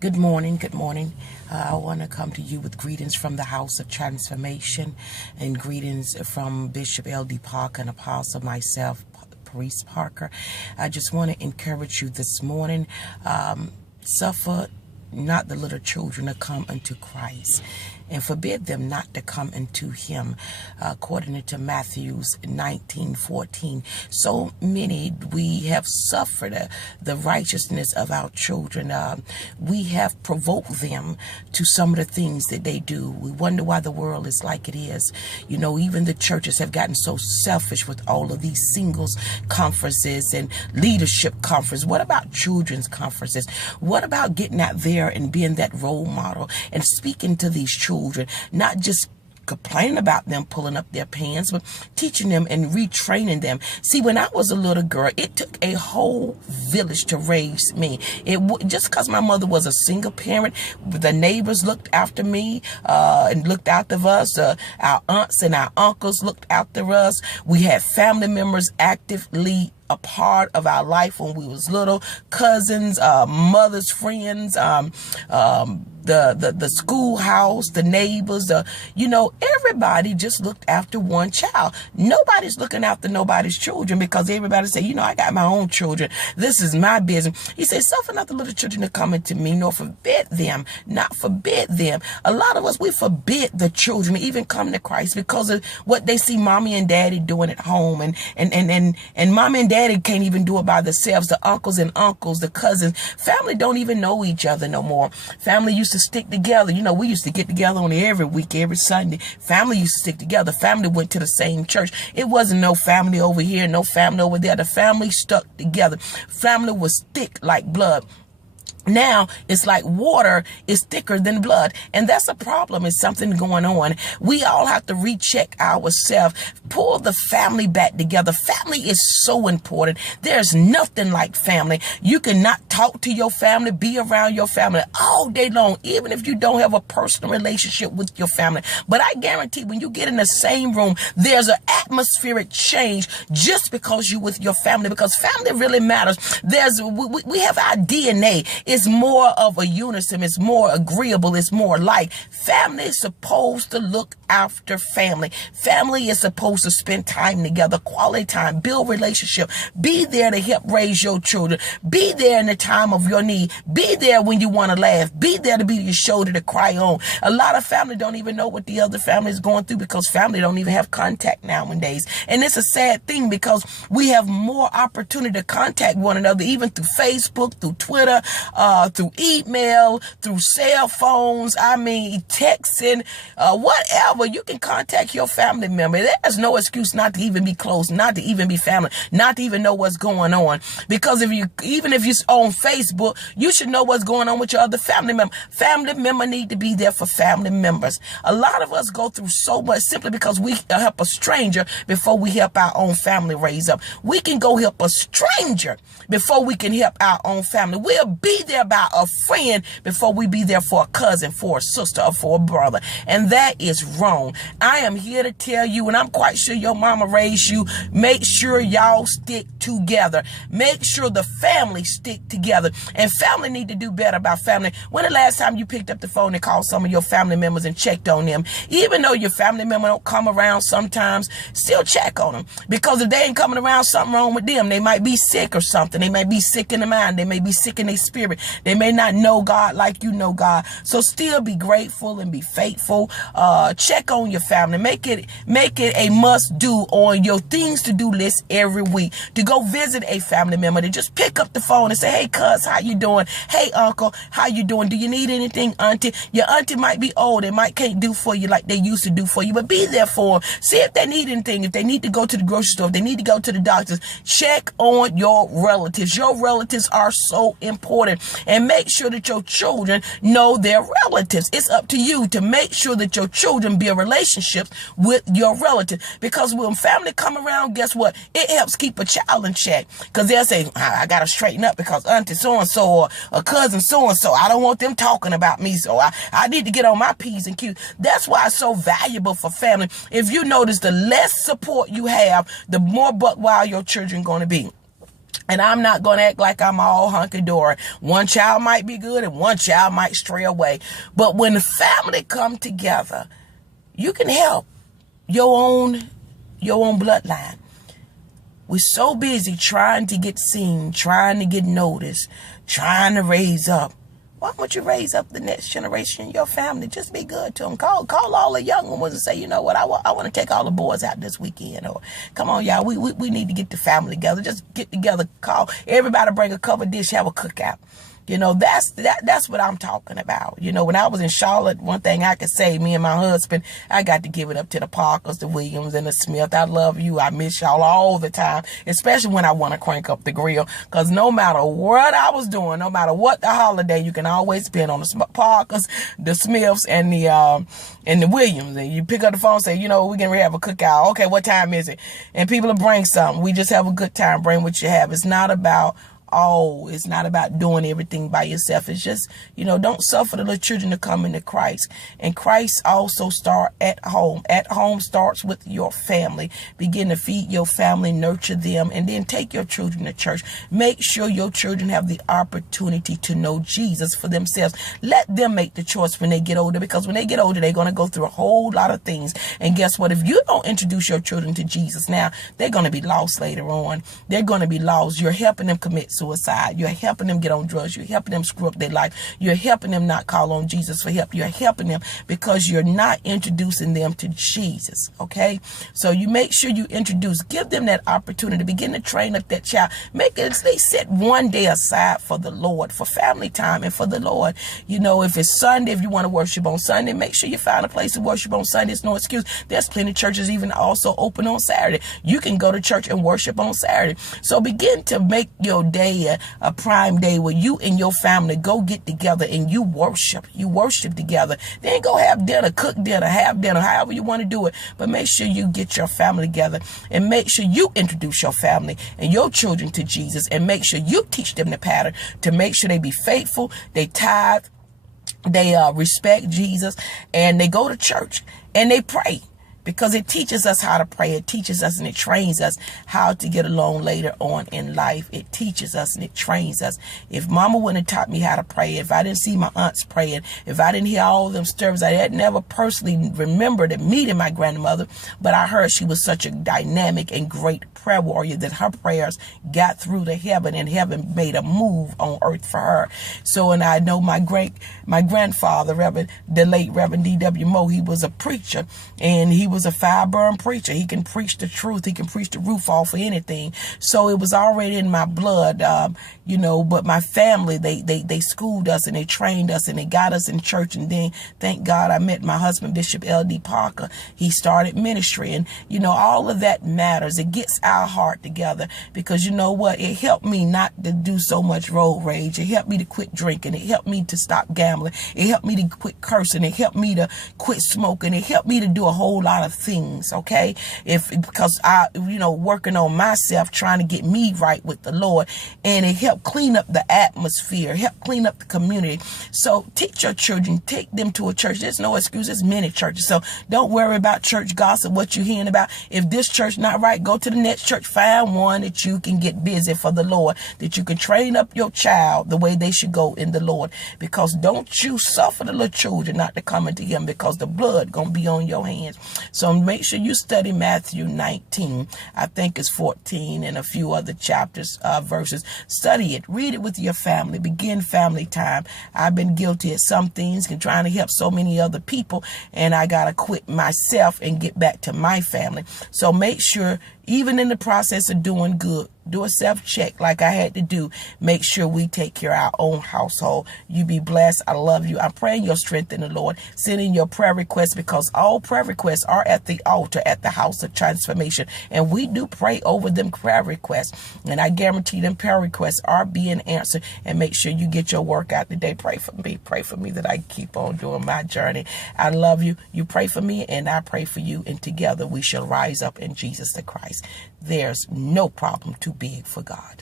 Good morning. Good morning. I want to come to you with greetings from the House of Transformation and greetings from Bishop L.D. Parker and Apostle myself, Parice Parker. I just want to encourage you this morning. Suffer not the little children to come unto Christ, and forbid them not to come unto him, according to Matthew 19:14. So many, we have suffered the righteousness of our children. We have provoked them to some of the things that they do. We wonder why the world is like it is. You know, even the churches have gotten so selfish with all of these singles conferences and leadership conferences. What about children's conferences? What about getting out there and being that role model and speaking to these children? Not just complaining about them pulling up their pants, but teaching them and retraining them. See, when I was a little girl, it took a whole village to raise me. Just because my mother was a single parent, the neighbors looked after me and looked after us. Our aunts and our uncles looked after us. We had family members actively a part of our life when we was little. Cousins, mother's friends, the schoolhouse, the neighbors, everybody just looked after one child. Nobody's looking after nobody's children because everybody say, I got my own children. This is my business. He said, suffer not the little children to come into me, nor forbid them, not forbid them. A lot of us, we forbid the children to even come to Christ because of what they see mommy and daddy doing at home. And mommy and daddy can't even do it by themselves. The uncles, the cousins, family don't even know each other no more. Family used to stick together. We used to get together on every week, every Sunday. Family used to stick together. Family went to the same church. It wasn't no family over here, no family over there. The family stuck together. Family was thick like blood. Now it's like water is thicker than blood. And that's a problem. It's something going on. We all have to recheck ourselves, pull the family back together. Family is so important. There's nothing like family. You cannot talk to your family, be around your family all day long, even if you don't have a personal relationship with your family. But I guarantee when you get in the same room, there's an atmospheric change just because you're with your family, because family really matters. We have our DNA. It's more of a unison. It's more agreeable. It's more like family is supposed to look after family. Family is supposed to spend time together, quality time, build relationship, be there to help raise your children, be there in the time of your need, be there when you want to laugh, be there to be your shoulder to cry on. A lot of family don't even know what the other family is going through because family don't even have contact nowadays. And it's a sad thing because we have more opportunity to contact one another, even through Facebook, through Twitter, through email, through cell phones, texting, whatever. You can contact your family member. There's no excuse not to even be close, not to even be family, not to even know what's going on. Because even if you're on Facebook, you should know what's going on with your other family member. Family member need to be there for family members. A lot of us go through so much simply because we help a stranger before we help our own family raise up. We can go help a stranger before we can help our own family. We'll be there by a friend before we be there for a cousin, for a sister, or for a brother. And that is wrong. I am here to tell you, and I'm quite sure your mama raised you, make sure y'all stick together. Make sure the family stick together. And family need to do better about family. When the last time you picked up the phone and called some of your family members and checked on them? Even though your family member don't come around sometimes, still check on them. Because if they ain't coming around, something wrong with them. They might be sick or something. They might be sick in the mind. They may be sick in their spirit. They may not know God like you know God. So still be grateful and be faithful. Check on your family. Make it a must do on your things to do list every week. To go visit a family member, to just pick up the phone and say, hey, cuz, how you doing? Hey, uncle, how you doing? Do you need anything, auntie? Your auntie might be old. They can't do for you like they used to do for you, but be there for them. See if they need anything. If they need to go to the grocery store, if they need to go to the doctors, check on your relatives. Your relatives are so important. And make sure that your children know their relatives. It's up to you to make sure that your children build relationships with your relatives. Because when family come around, guess what? It helps keep a child in check. Because they'll say, I got to straighten up because auntie so-and-so or a cousin so-and-so, I don't want them talking about me. So I need to get on my P's and Q's. That's why it's so valuable for family. If you notice, the less support you have, the more buck wild your children going to be. And I'm not going to act like I'm all hunky-dory. One child might be good and one child might stray away. But when the family come together, you can help your own bloodline. We're so busy trying to get seen, trying to get noticed, trying to raise up. Why don't you raise up the next generation in your family? Just be good to them. Call all the young ones and say, you know what, I want to take all the boys out this weekend. Or, come on, y'all, we need to get the family together. Just get together, call everybody, bring a covered dish, have a cookout. You know, that's what I'm talking about. You know, when I was in Charlotte, one thing I could say, me and my husband, I got to give it up to the Parkers, the Williams, and the Smith. I love you. I miss y'all all the time, especially when I want to crank up the grill. Because no matter what I was doing, no matter what the holiday, you can always depend on the Parkers, the Smiths, and the Williams. And you pick up the phone and say, you know, we're going to have a cookout. Okay, what time is it? And people will bring something. We just have a good time. Bring what you have. It's not about it's not about doing everything by yourself. It's just, you know, don't suffer the little children to come into Christ. And Christ also start at home. At home starts with your family. Begin to feed your family, nurture them, and then take your children to church. Make sure your children have the opportunity to know Jesus for themselves. Let them make the choice when they get older, because when they get older, they're going to go through a whole lot of things. And guess what? If you don't introduce your children to Jesus now, they're going to be lost later on. They're going to be lost. You're helping them commit suicide. You're helping them get on drugs. You're helping them screw up their life. You're helping them not call on Jesus for help. You're helping them because you're not introducing them to Jesus. Okay? So you make sure you give them that opportunity. Begin to train up that child. Make it, they set one day aside for the Lord, for family time and for the Lord. You know, if it's Sunday, if you want to worship on Sunday, make sure you find a place to worship on Sunday. It's no excuse. There's plenty of churches even also open on Saturday. You can go to church and worship on Saturday. So begin to make your day a prime day where you and your family go get together and you worship together. Then go have dinner, cook dinner, have dinner, however you want to do it. But make sure you get your family together and make sure you introduce your family and your children to Jesus, and make sure you teach them the pattern to make sure they be faithful, they tithe, they respect Jesus, and they go to church and they pray. Because it teaches us how to pray. It teaches us and it trains us how to get along later on in life. It teaches us and it trains us. If mama wouldn't have taught me how to pray, if I didn't see my aunts praying, if I didn't hear all them stories, I had never personally remembered meeting my grandmother, but I heard she was such a dynamic and great prayer warrior that her prayers got through to heaven, and heaven made a move on earth for her. So, and I know my grandfather, the late Reverend D.W. Moe, he was a preacher, and he was a fire-burn preacher. He can preach the truth. He can preach the roof off of anything. So it was already in my blood, you know, but my family, they schooled us and they trained us and they got us in church. And then, thank God, I met my husband, Bishop L.D. Parker. He started ministry, and, you know, all of that matters. It gets our heart together, because you know what? It helped me not to do so much road rage. It helped me to quit drinking. It helped me to stop gambling. It helped me to quit cursing. It helped me to quit smoking. It helped me to do a whole lot of things. Okay. Because I, you know, working on myself, trying to get me right with the Lord, and it helped clean up the atmosphere, help clean up the community. So teach your children, take them to a church. There's no excuse. There's many churches. So don't worry about church gossip, what you're hearing about. If this church not right, go to the next church. Find one that you can get busy for the Lord, that you can train up your child the way they should go in the Lord. Because don't you suffer the little children not to come into him, because the blood gonna be on your hands. So make sure you study Matthew 19. I think it's 14 and a few other chapters, verses. Study it. Read it with your family. Begin family time. I've been guilty at some things and trying to help so many other people, and I got to quit myself and get back to my family. So make sure, even in the process of doing good, do a self-check like I had to do. Make sure we take care of our own household. You be blessed. I love you. I'm praying your strength in the Lord. Send in your prayer requests, because all prayer requests are at the altar at the house of transformation. And we do pray over them prayer requests. And I guarantee them prayer requests are being answered. And make sure you get your work out today. Pray for me. Pray for me that I keep on doing my journey. I love you. You pray for me and I pray for you. And together we shall rise up in Jesus the Christ. There's no problem too big for God.